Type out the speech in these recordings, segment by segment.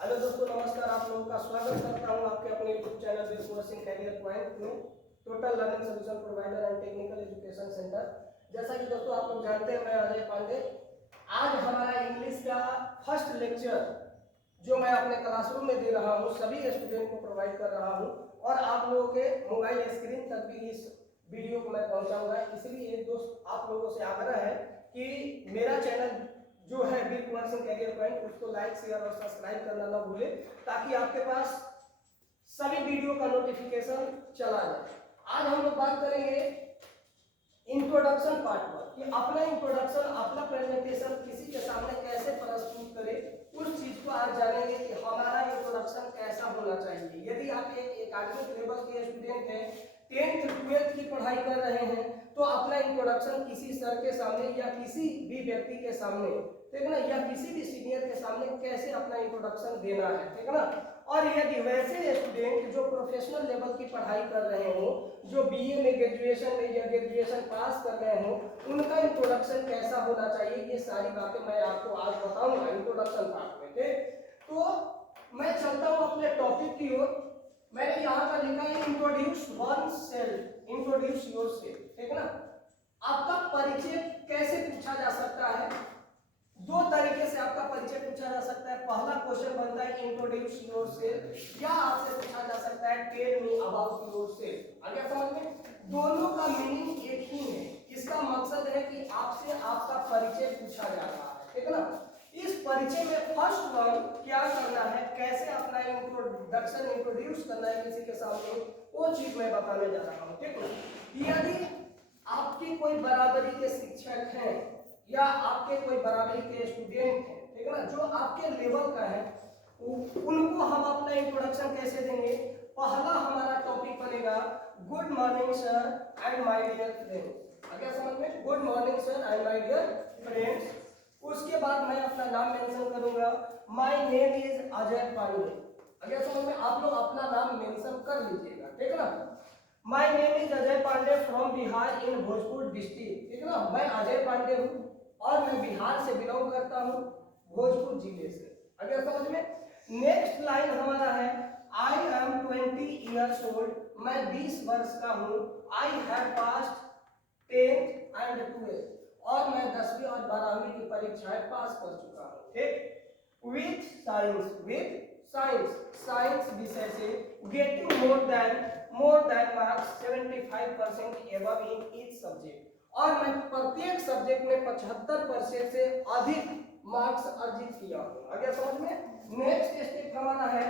Hello दोस्तों, नमस्कार। आप लोगों का स्वागत करता हूं आपके अपने YouTube channel Birkuwar Singh career point में, total learning solution provider and technical education centre. जैसा कि दोस्तों आप लोग जानते हैं, मैं अजय पांडे। आज हमारा इंग्लिश का फर्स्ट लेक्चर जो मैं अपने क्लासरूम में दे रहा हूं, सभी स्टूडेंट को प्रोवाइड कर रहा हूं और आप लोगों के मोबाइल स्क्रीन तक भी इस वीडियो को मैं पहुंचाऊंगा। इसलिए दोस्त आप लोगों से आग्रह है कि मेरा चैनल जो है बिरकुवर सिंह कैरियर पॉइंट, उसको लाइक शेयर और सब्सक्राइब करना ना भूले, ताकि आपके पास सभी वीडियो का नोटिफिकेशन चला जाए। आज हम लोग बात करेंगे इंट्रोडक्शन पार्ट पर कि अपना इंट्रोडक्शन, अपना प्रेजेंटेशन किसी के सामने कैसे प्रस्तुत करें। उस चीज को आज जानेंगे कि हमारा इंट्रोडक्शन कैसा होना चाहिए। यदि आप एक एकेडमिक लेवल के स्टूडेंट हैं, 10th 12th की पढ़ाई कर रहे हैं, तो अपना इंट्रोडक्शन किसी सर के सामने या किसी भी व्यक्ति के सामने, ठीक है ना, या किसी भी सीनियर के सामने कैसे अपना इंट्रोडक्शन देना है, ठीक है ना। और यदि वैसे स्टूडेंट जो प्रोफेशनल लेवल की पढ़ाई कर रहे हो, जो बीए में, ग्रेजुएशन में या ग्रेजुएशन पास कर रहे हो, उनका इंट्रोडक्शन कैसा होना चाहिए, ये सारी बातें मैं आपको आज बताऊंगा इंट्रोडक्शन पार्ट में। ठीक, तो मैं चलता हूं अपने टॉपिक की ओर। मैंने यहाँ पर लिखा है introduce one self, introduce yourself, ठीक ना। आपका परिचय कैसे पूछा जा सकता है? दो तरीके से आपका परिचय पूछा जा सकता है। पहला क्वेश्चन बनता है इंट्रोड्यूस योरसेल्फ, या आपसे पूछा जा सकता है टेल मी अबाउट योरसेल्फ। आगे समझ में? दोनों का मीनिंग एक ही है। इसका मकसद है कि आपसे आपका परिचय पूछा जा रहा है, ठीक ना। इस परिचय में फर्स्ट वन क्या करना है, कैसे अपना इंट्रोडक्शन इंट्रोड्यूस करना है किसी के सामने, वो चीज मैं बताने जा रहा हूँ, ठीक ना। यदि आपके कोई बराबरी के शिक्षक हैं या आपके कोई बराबरी के स्टूडेंट हैं, ठीक है ना, जो आपके लेवल का है, उनको हम अपना इंट्रोडक्शन कैसे देंगे? पहला हमारा टॉपिक बनेगा good morning sir and my dear friends. आगे समझ में? Good morning sir and my dear friends. उसके बाद मैं अपना नाम मेंशन करूंगा, my name is Ajay Pandey. आगे समझ में? आप लोग अपना नाम मेंशन कर लीजिएगा, ठीक है ना। My name is Ajay Pandey from Bihar in Bhojpur district, ठीक है ना। मैं अजय पांडे हूँ और मैं बिहार से बिलोंग करता हूँ, भोजपुर जिले से। आगे समझ में? नेक्स्ट लाइन हमारा है आई एम 20 ईयर्स ओल्ड, मैं 20 वर्ष का हूँ। I have passed 10th and 12th, और मैं 10वीं और 12वीं की परीक्षाएं पास कर चुका हूँ, ठीक। With science, with science, science विषय से getting more than marks 75% above in each subject, और मैं प्रत्येक सब्जेक्ट में 75% से अधिक मार्क्स अर्जित किया हूँ। आगे समझ में? नेक्स्ट स्टेप हमारा है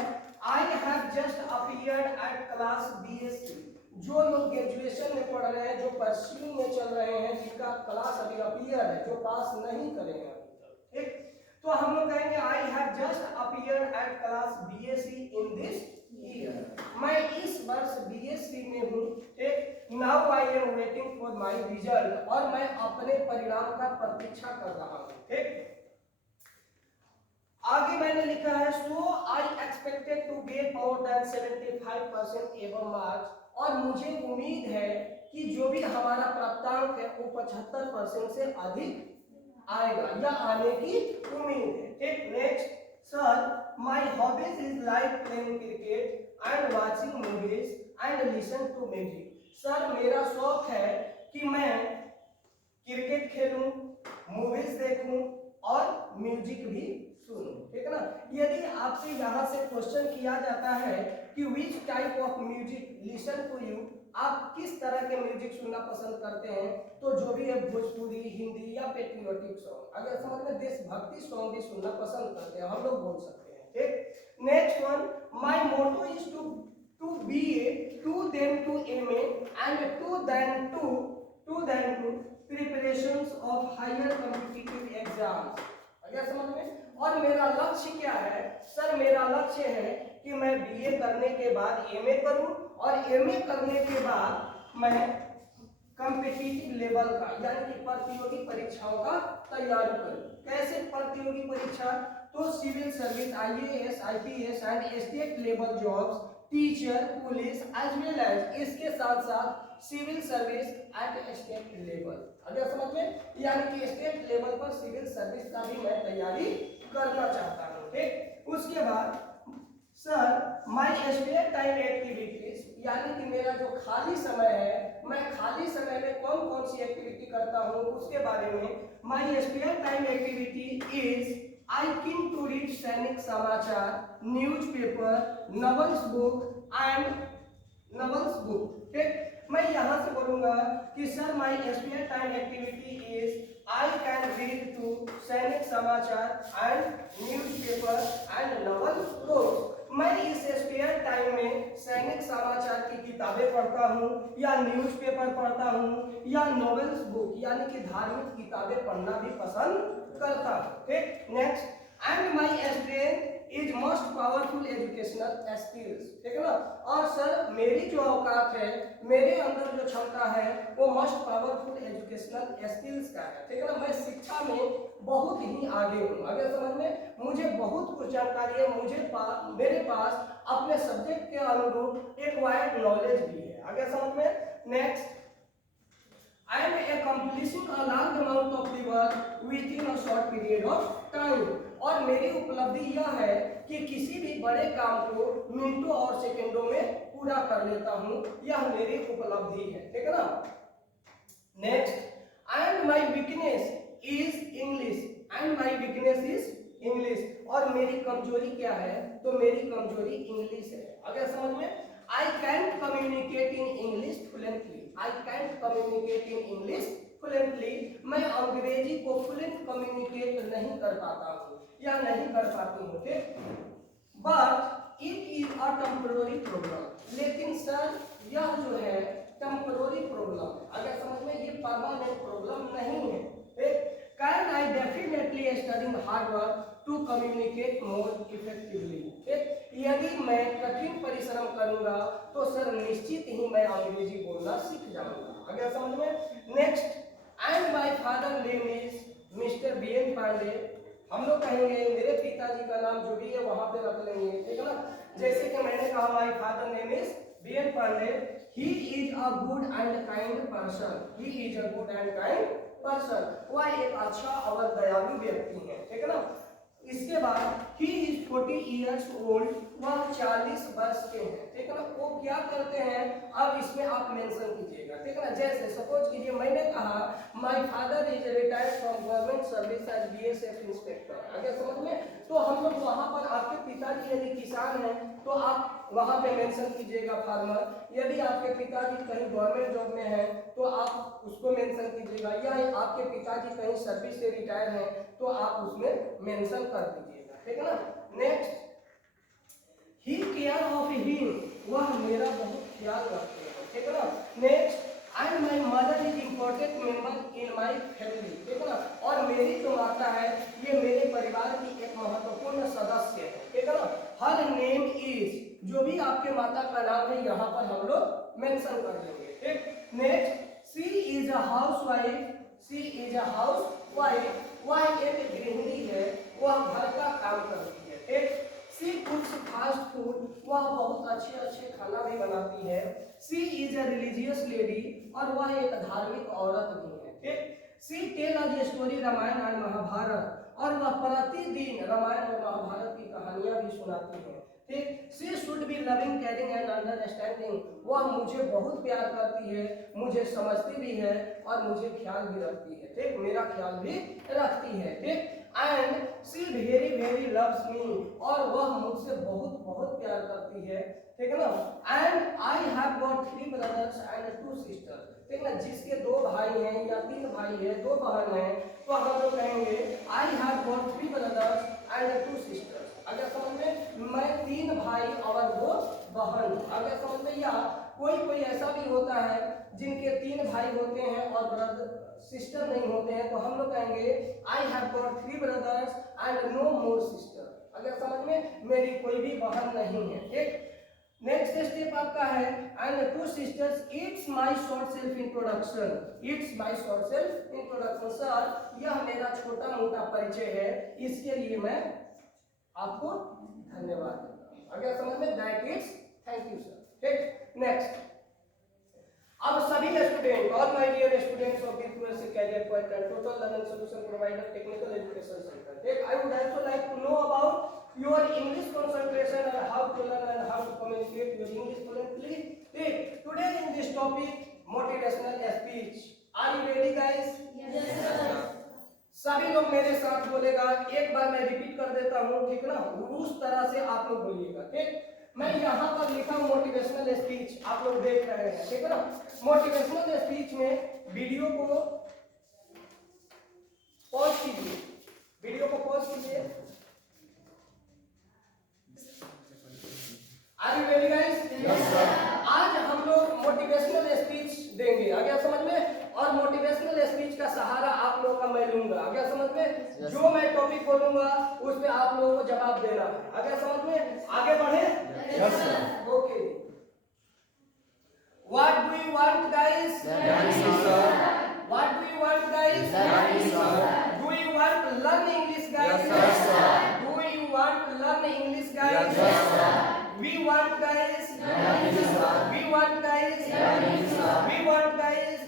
I have just appeared at class BSc। जो लोग ग्रेजुएशन में पढ़ रहे हैं, जो परस्यूइंग में चल रहे हैं, जिनका क्लास अभी अपीयर है, जो पास नहीं करे हैं अभी तक, ठीक, तो हम लोग कहेंगे I have just appeared at class BSc in this year. मैं इस वर्ष BSc में हूँ, ठीक। Now I am waiting for my result, और मैं अपने परिणाम का प्रतीक्षा कर रहा हूँ, ठीक। आगे मैंने लिखा है so I expected to get more than 75% above marks, और मुझे उम्मीद है कि जो भी हमारा प्राप्तांक है वो 75% से अधिक आएगा या आने की उम्मीद है, ठीक। Next, sir my hobbies is like playing cricket and watching movies and listen to music. Sir मेरा शौक है कि मैं क्रिकेट खेलूं, मूवीज देखूं और म्यूजिक भी सुनूं, ठीक है ना। यदि आपसे यहाँ से क्वेश्चन किया जाता है कि which type of music listen to you, आप किस तरह के म्यूजिक सुनना पसंद करते हैं, तो जो भी है भोजपुरी, हिंदी या पेट्रियोटिक सॉन्ग, अगर समझ में देशभक्ति सॉन्ग भी सुनना पसंद करते हैं, हम लोग बोल सकते हैं, ठीक। Next one, my motto is to BA, to then to MA and to then to preparations of higher competitive exams. अगर समझ में? और मेरा लक्ष्य क्या है? सर मेरा लक्ष्य है कि मैं BA करने के बाद MA करूं, और MA करने के बाद मैं कॉम्पिटिटिव लेवल का यानी कि प्रतियोगी परीक्षाओं का तैयारी करूं। कैसे प्रतियोगी परीक्षा? तो civil service, IAS, IPS and state level jobs, teacher, police, as well as इसके साथ साथ civil service at state level. अगर समझ में? यानी कि स्टेट लेवल पर सिविल सर्विस का भी मैं तैयारी करना चाहता हूँ, ठीक। उसके बाद sir my spare time activities, यानी कि मेरा जो खाली समय है, मैं खाली समय में कौन कौन सी एक्टिविटी करता हूँ उसके बारे में। My spare time activity is I keen to read Sainik Samachar, newspaper, novels book and novels book. ठीक, मैं यहाँ से बोलूंगा कि sir my spare time activity is I can read to Sainik Samachar and newspaper and novels book. मैं इस स्पेयर टाइम में सैनिक समाचार की किताबें पढ़ता हूँ या न्यूज़पेपर पढ़ता हूँ या नॉवेल्स बुक यानी कि धार्मिक किताबें पढ़ना भी पसंद करता हूँ। ठीक, next, and my strength is most powerful educational skills. ठीक है ना, और सर मेरी जो औकात है, मेरे अंदर जो क्षमता है वो मोस्ट पावरफुल एजुकेशनल स्किल्स का है। ठीक है ना, मैं शिक्षा में बहुत ही आगे हूँ। आगे समझ में, मुझे बहुत कुछ जानकारी है, मेरे पास अपने सब्जेक्ट के अनुरूप एक वाइड नॉलेज भी है। आगे समझ में, next, I am accomplishing a large amount of the work within a short period of time। और मेरी उपलब्धि यह है कि किसी भी बड़े काम को मिनटों और सेकंडों में पूरा कर लेता हूँ, यह मेरी उपलब्धि है। ठीक है ना, next, and my weakness is English, and my weakness is English, और मेरी कमजोरी क्या है, तो मेरी कमजोरी इंग्लिश है। अगर समझ में, I can't communicate in English fluently। I can't communicate in English fluently। मैं अंग्रेजी को फ्लुएंट कम्युनिकेट नहीं कर पाता हूँ या नहीं कर पाती हूँ। ठीक, but it is a temporary problem. लेकिन सर यह जो है टेम्पररी प्रॉब्लम है। अगर समझ में, ये परमानेंट प्रॉब्लम नहीं है। ठीक, can I definitely studying hard work to communicate more effectively. यदि मैं कठिन परिश्रम करूंगा तो सर निश्चित ही मैं अंग्रेजी बोलना सीख जाऊंगा। अगर समझ में, next, and my father name is mister B N Pandey. हम लोग कहेंगे मेरे पिताजी का नाम जो भी है वहां पे रख लेंगे। ठीक है ना, जैसे कि मैंने कहा my father name is B N Pandey, he is a good and kind person. He is a good and kind person, वह एक अच्छा और दयालु व्यक्ति है। ठीक है ना, इसके बाद ही इज 40 ईयर्स ओल्ड, वह 40 वर्ष के हैं। ठीक है ना, वो क्या करते हैं, अब इसमें आप मेंशन कीजिएगा। ठीक है ना, जैसे सपोज कीजिए मैंने कहा my father is retired from government service as BSF inspector. आगे समझ में, तो हम लोग वहां पर आपके पिताजी यदि किसान हैं तो आप वहां पे मेंशन कीजिएगा फार्मर। यदि आपके पिताजी कहीं गवर्नमेंट जॉब में हैं तो आप उसको मेंशन कीजिएगा, या आपके पिताजी कहीं सर्विस से रिटायर हैं तो आप उसमें मेंशन कर दीजिएगा। ठीक है ना, next, he care of him, वह मेरा बहुत ख्याल रखते हैं। ठीक है ना, next, and my mother is important member in my family. ठीक है ना, और मेरी जो माता है ये मेरे परिवार की एक महत्वपूर्ण सदस्य है। ठीक है ना, हर नेम इज, जो भी आपके माता का नाम है यहाँ पर हम लोग मेंशन कर देंगे। ठीक, next, she is a housewife, she is a housewife, वह एक गृहिणी है, वह घर का काम करती है। ठीक, शी कुक्स फास्ट फूड, वह बहुत अच्छे अच्छे खाना भी बनाती है। She is a religious lady, और वह एक धार्मिक औरत भी है। ठीक, she tell us story Ramayana और महाभारत, और वह प्रतिदिन रामायण और महाभारत की कहानियां भी सुनाती है। ठीक, she should be loving caring and understanding, वह मुझे बहुत प्यार करती है, मुझे समझती भी है और मुझे ख्याल भी रखती है। ठीक, मेरा ख्याल भी रखती है। ठीक, and she very very loves me, और वह मुझसे बहुत बहुत प्यार करती है। ठीक है ना, and I have got 3 brothers and 2 sisters. ठीक है ना, जिसके 2 भाई हैं या 3 भाई है, 2 बहन हैं, तो हम लोग कहेंगे I have got 3 brothers and 2 sisters. अगर समझ में, मैं 3 भाई और 2 बहन। अगर समझ में, या कोई कोई ऐसा भी होता है जिनके 3 भाई होते हैं और ब्रदर सिस्टर नहीं होते हैं, तो हम लोग कहेंगे I have got 3 brothers and no more sister. अगर समझ में, मेरी कोई भी बहन नहीं है। ठीक, नेक्स्ट स्टेप आपका है and 2 sisters, it's my short self introduction, it's my short self introduction. Sir यह मेरा छोटा मोटा परिचय है, इसके लिए मैं आपको धन्यवाद देता हूं। अगर समझ में, that is thank you sir. ठीक, नेक्स्ट, अब सभी student, all my dear students of the career point and total learning solution provider technical education centre, ठीक, I would also like to know about your topic motivational speech. Are you ready guys? सभी लोग मेरे साथ बोलेगा, एक बार मैं repeat कर देता हूँ, ठीक ना? उस तरह से आप लोग बोलिएगा, ठीक? मैं यहाँ पर लिखा मोटिवेशनल स्पीच, आप लोग देख रहे हैं, ठीक है ना? मोटिवेशनल स्पीच में वीडियो को पॉज कीजिए, वीडियो को पॉज कीजिए। Are you ready guys? Yes sir. आज हम लोग मोटिवेशनल स्पीच देंगे, आ गया समझ में? और मोटिवेशनल स्पीच का सहारा आप लोगों का मैं लूंगा, आ गया समझ में? yes. जो मैं टॉपिक बोलूंगा उस पे आप लोगों को जवाब देना है, आ गया समझ में? आगे बढ़े? Yes sir. Okay, what do you want guys? What do you want guys? Do you want learn English guys? Do you want learn English guys? We want guys. We want guys. We want guys.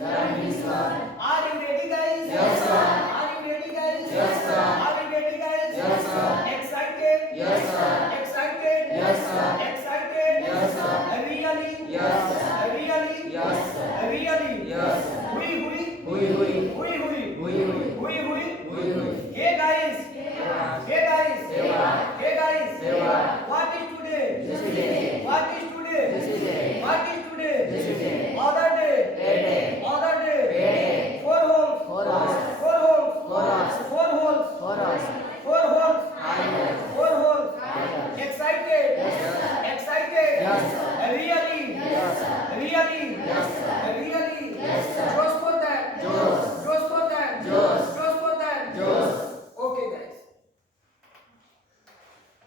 Are you ready guys? Yes sir. Are you ready guys? Yes sir. Are you ready guys? Yes sir. Excited? Yes sir. Excited? Yes sir. Excited? Yes sir. Really? Yes. Really? Yes. Really? Yes. Hui. Hey guys. Hey guys. Hey guys. What is today? What is today? What is today? Other day. Other day. 4 homes. 4 holes. 4 holes. 4 holes. Excited. Excited. Really. Really. Really. Just for that. Just for that. Just for that. Okay guys,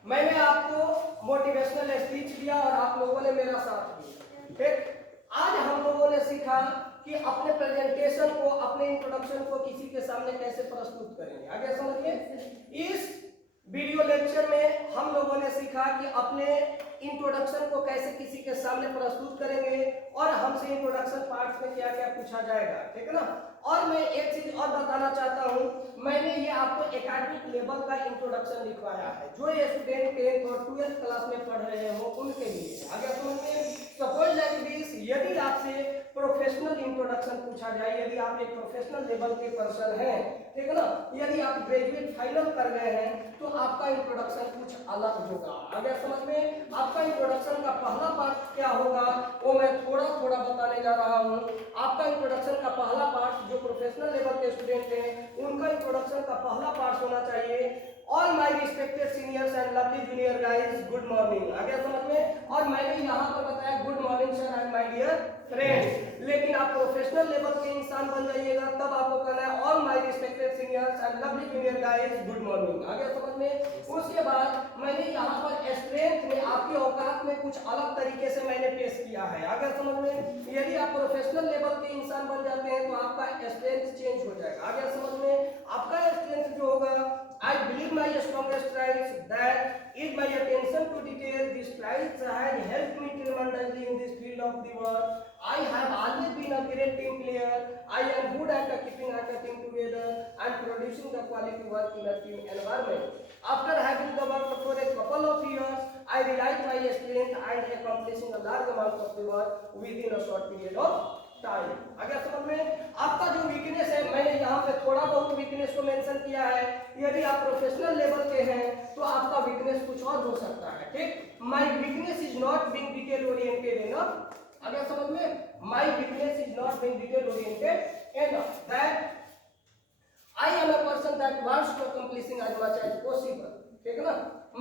मैंने आपको motivational speech दिया और आप लोगों ने मेरा साथ दिया, ठीक? आज हम लोगों ने सीखा कि अपने प्रेजेंटेशन को, अपने इंट्रोडक्शन को किसी के सामने कैसे प्रस्तुत करेंगे, आगे समझिए। इस वीडियो लेक्चर में हम लोगों ने सीखा कि अपने इंट्रोडक्शन को कैसे किसी के सामने प्रस्तुत करेंगे और हमसे इंट्रोडक्शन पार्ट में क्या क्या पूछा जाएगा, ठीक है ना? और मैं एक चीज और बताना चाहता हूं, मैंने ये आपको एकेडमिक लेवल का इंट्रोडक्शन लिखवाया है, जो ये स्टूडेंट 10th और 12th क्लास में पढ़ रहे हो उनके लिए। आगे समझिए, सपोज लाइक दिस, यदि आपसे प्रोफेशनल इंट्रोडक्शन पूछा जाए, यदि आप एक प्रोफेशनल लेवल के पर्सन हैं, ठीक है ना? यदि आप ग्रेजुएट फाइनल कर गए हैं तो आपका इंट्रोडक्शन कुछ अलग होगा, आगे समझ में? आपका इंट्रोडक्शन का पहला पार्ट क्या होगा वो मैं थोड़ा थोड़ा बताने जा रहा हूं। आपका इंट्रोडक्शन का पहला पार्ट, जो प्रोफेशनल लेवल के स्टूडेंट हैं उनका इंट्रोडक्शन का पहला पार्ट होना चाहिए, all my respected seniors and lovely junior guys, good morning, आगे समझ में? और मैंने यहाँ पर बताया good morning sir and my dear friends, लेकिन आप प्रोफेशनल लेवल के इंसान बन जाइएगा तब आपको कहना है all my respected seniors and lovely junior guys, good morning, आगे समझ में? उसके बाद मैंने यहाँ पर स्ट्रेंथ में, आपकी औकात में कुछ अलग तरीके से मैंने पेश किया है, आगे समझ में? यदि आप प्रोफेशनल लेवल के इंसान बन जाते हैं तो आपका स्ट्रेंथ चेंज हो जाएगा, आगे समझ में? आपका स्ट्रेंथ जो होगा, I believe my strongest strengths that is my attention to detail. These strengths have helped me tremendously in this field of the work. I have always been a great team player. I am good at keeping a team together and producing the quality work in a team environment. After having worked for a couple of years, I realized my strength and accomplishing a large amount of the work within a short period of time. आगे समझ में? आपका जो weakness है, मैंने यहाँ पे थोड़ा बहुत वीकनेस को मेंशन किया है। यदि आप प्रोफेशनल लेवल के हैं तो आपका वीकनेस कुछ और हो सकता है, ठीक? My weakness is not being detail oriented enough, आगे समझ में? My weakness is not being detail oriented enough, that I am a person that wants to accomplishing as much as possible, ठीक है ना?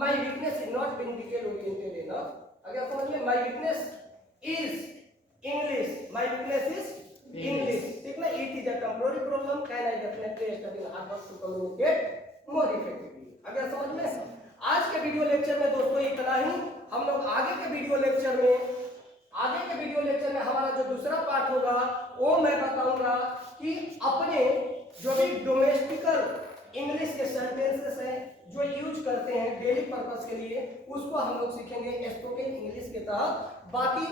My weakness is not being detail oriented enough, आगे समझ में? My weakness is English. My weakness is English. ठीक ना? It is a temporary problem. Can I definitely study harder to communicate more effectively? आगे समझ में? आज के वीडियो लेक्चर में दोस्तों इतना ही। हम लोग आगे के वीडियो लेक्चर में हमारा जो दूसरा पार्ट होगा वो मैं बताऊंगा कि अपने जो भी डोमेस्टिकल इंग्लिश के सेंटेंसेस हैं जो यूज करते हैं डेली पर्पस के लिए, उसको हम लोग सीखेंगे स्पोकन इंग्लिश के तहत। बाकी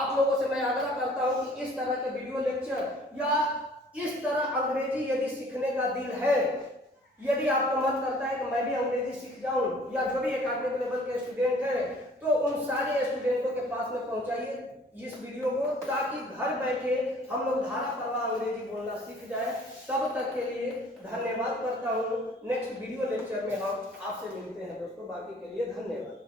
आप लोगों से मैं आग्रह करता हूं कि इस तरह के वीडियो लेक्चर या इस तरह अंग्रेजी यदि सीखने का दिल है, यदि आपको मन करता है कि मैं भी अंग्रेजी सीख जाऊं, या जो भी एकेडमिक लेवल के स्टूडेंट है तो उन सारे स्टूडेंटों के पास में पहुंचाइए इस वीडियो को, ताकि घर बैठे हम लोग धारा प्रवाह अंग्रेजी बोलना सीख जाए। तब तक के लिए धन्यवाद करता हूँ। नेक्स्ट वीडियो लेक्चर में हम आपसे मिलते हैं दोस्तों, बाकी के लिए धन्यवाद।